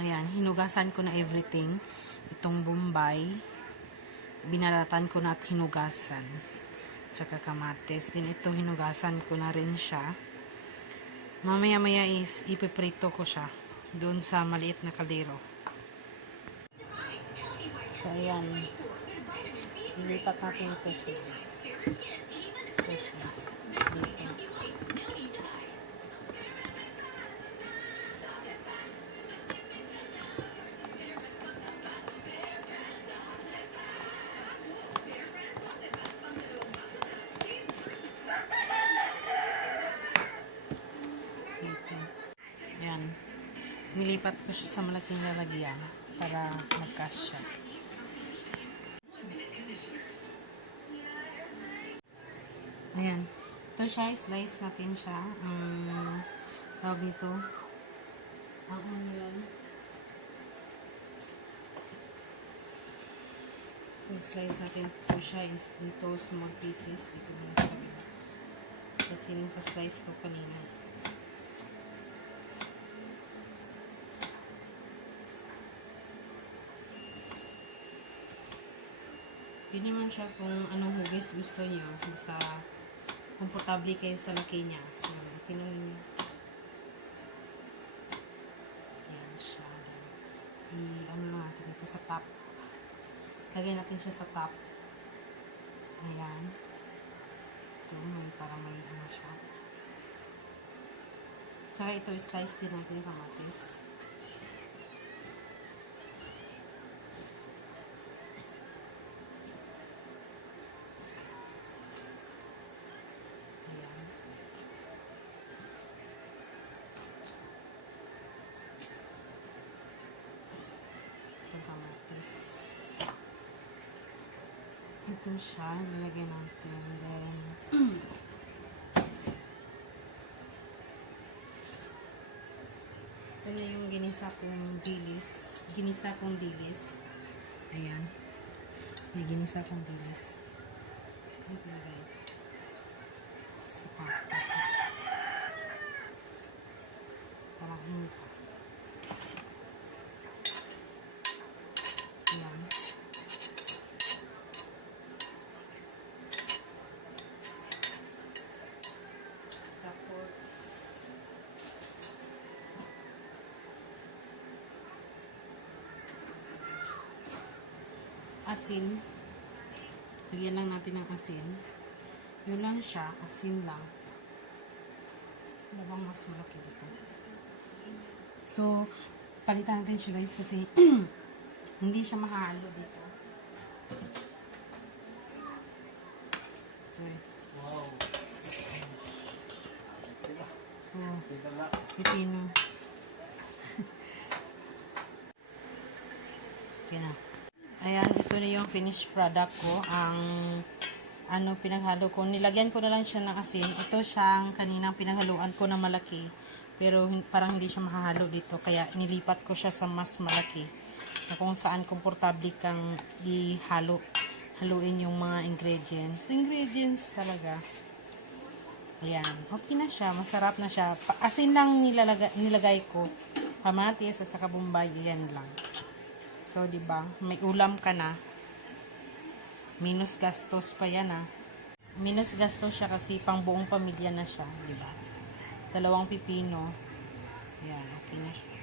Ayan, hinugasan ko na everything. Itong bombay, binalatan ko na at hinugasan. Tsaka kamatis. Din ito, hinugasan ko na rin siya. Mamaya-maya is ipiprito ko siya doon sa maliit na kaldero. So, ayan. Ilipat natin ito siya. Ito siya. Dito. Ayan. Nilipat ko siya sa malaking lalagyan para magkasya. Ayan. Ito siya, slice natin siya. Tawag nito. Ang onion. Slice natin ito siya into small pieces. Dito muna sa kabila. Kasi naka-slice ko kanina. Yun naman siya kung anong hugis gusto niyo. Basta komportable kayo sa laki niya. So, kinunin niyo. Ayan siya. Ano lang natin ito sa top. Lagyan natin siya sa top. Ayan. Ito, para may ano siya. Tsaka ito, slice din natin yung kamatis. Kamatis. Ito siya, nilagay natin. Then, ito na yung ginisa kong dilis. Ginisa kong dilis. Ayan. May ginisa kong dilis. Ito nilagay. Sapat. Parang hinta. Ayan. Tapos, asin. Lagyan lang natin ng asin. Yun lang siya. Asin lang. Ano bang mas malaki dito? So, palitan natin siya guys kasi hindi siya mahalo dito. Okay. Wow. Oh, pipino. Okay na. Ayan, ito na yung finished product ko. Ang pinaghalo ko. Nilagyan ko na lang siya ng asin. Ito siyang kaninang pinaghaluan ko na malaki. Pero parang hindi siya mahalo dito. Kaya nilipat ko siya sa mas malaki. Na kung saan komportable kang haluin yung mga ingredients. Ingredients talaga. Ayan. Okay na siya. Masarap na siya. Asin lang nilagay ko. Kamatis at saka bombay. Yan lang. So, diba? May ulam ka na. Minus gastos pa yan, ah. Minus gastos siya kasi pang buong pamilya na siya. Diba? 2 pipino. Ayan. Okay na siya.